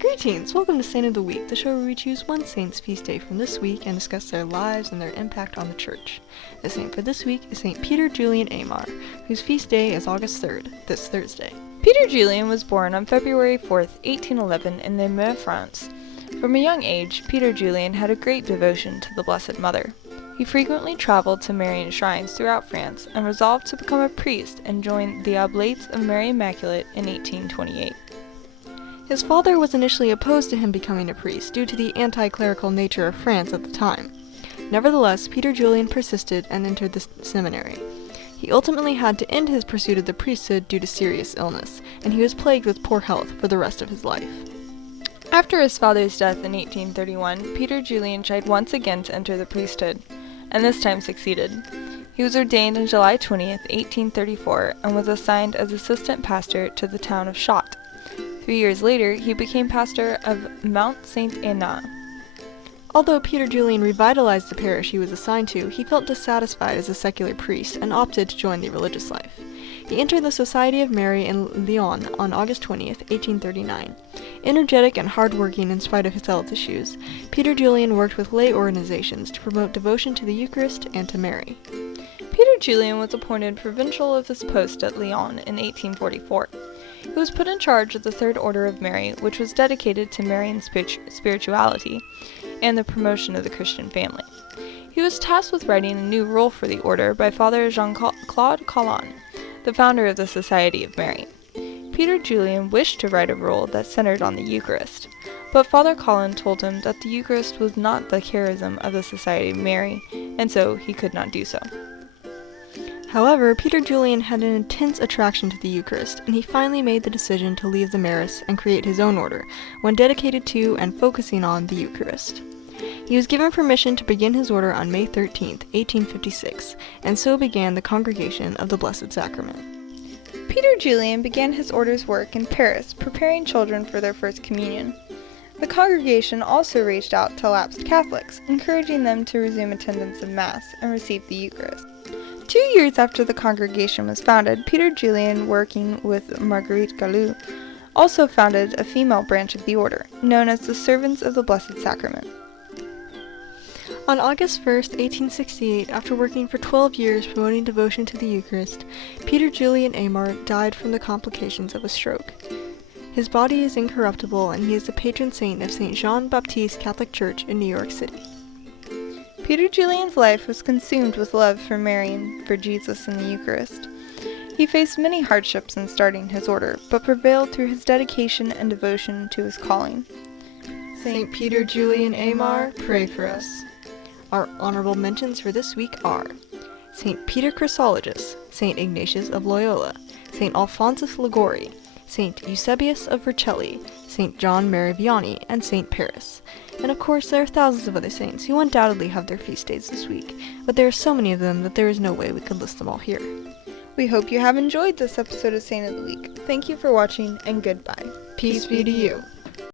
Greetings! Welcome to Saint of the Week, the show where we choose one saint's feast day from this week and discuss their lives and their impact on the church. The saint for this week is Saint Peter Julian Eymard, whose feast day is August 3rd, this Thursday. Peter Julian was born on February 4th, 1811 in Namur, France. From a young age, Peter Julian had a great devotion to the Blessed Mother. He frequently traveled to Marian shrines throughout France and resolved to become a priest and join the Oblates of Mary Immaculate in 1828. His father was initially opposed to him becoming a priest due to the anti-clerical nature of France at the time. Nevertheless, Peter Julian persisted and entered the seminary. He ultimately had to end his pursuit of the priesthood due to serious illness, and he was plagued with poor health for the rest of his life. After his father's death in 1831, Peter Julian tried once again to enter the priesthood, and this time succeeded. He was ordained on July 20th, 1834, and was assigned as assistant pastor to the town of Chott. 3 years later, he became pastor of Mount Saint-Anna. Although Peter Julian revitalized the parish he was assigned to, he felt dissatisfied as a secular priest and opted to join the religious life. He entered the Society of Mary in Lyon on August 20th, 1839. Energetic and hardworking in spite of his health issues, Peter Julian worked with lay organizations to promote devotion to the Eucharist and to Mary. Peter Julian was appointed provincial of his post at Lyon in 1844. He was put in charge of the Third Order of Mary, which was dedicated to Marian spirituality and the promotion of the Christian family. He was tasked with writing a new rule for the order by Father Jean-Claude Collin, the founder of the Society of Mary. Peter Julian wished to write a rule that centered on the Eucharist, but Father Collin told him that the Eucharist was not the charism of the Society of Mary, and so he could not do so. However, Peter Julian had an intense attraction to the Eucharist, and he finally made the decision to leave the Marists and create his own order, one dedicated to and focusing on the Eucharist. He was given permission to begin his order on May 13, 1856, and so began the Congregation of the Blessed Sacrament. Peter Julian began his order's work in Paris, preparing children for their first communion. The congregation also reached out to lapsed Catholics, encouraging them to resume attendance of Mass and receive the Eucharist. 2 years after the congregation was founded, Peter Julian, working with Marguerite Galou, also founded a female branch of the order, known as the Servants of the Blessed Sacrament. On August 1, 1868, after working for 12 years promoting devotion to the Eucharist, Peter Julian Eymard died from the complications of a stroke. His body is incorruptible, and he is the patron saint of St. Jean-Baptiste Catholic Church in New York City. Peter Julian's life was consumed with love for Mary and for Jesus and the Eucharist. He faced many hardships in starting his order, but prevailed through his dedication and devotion to his calling. Saint Peter Julian Eymard, pray for us. Our honorable mentions for this week are Saint Peter Chrysologus, Saint Ignatius of Loyola, Saint Alphonsus Liguori, Saint Eusebius of Vercelli, Saint John Maraviani, and Saint Paris. And of course, there are thousands of other saints who undoubtedly have their feast days this week, but there are so many of them that there is no way we could list them all here. We hope you have enjoyed this episode of Saint of the Week. Thank you for watching, and goodbye. Peace be to you.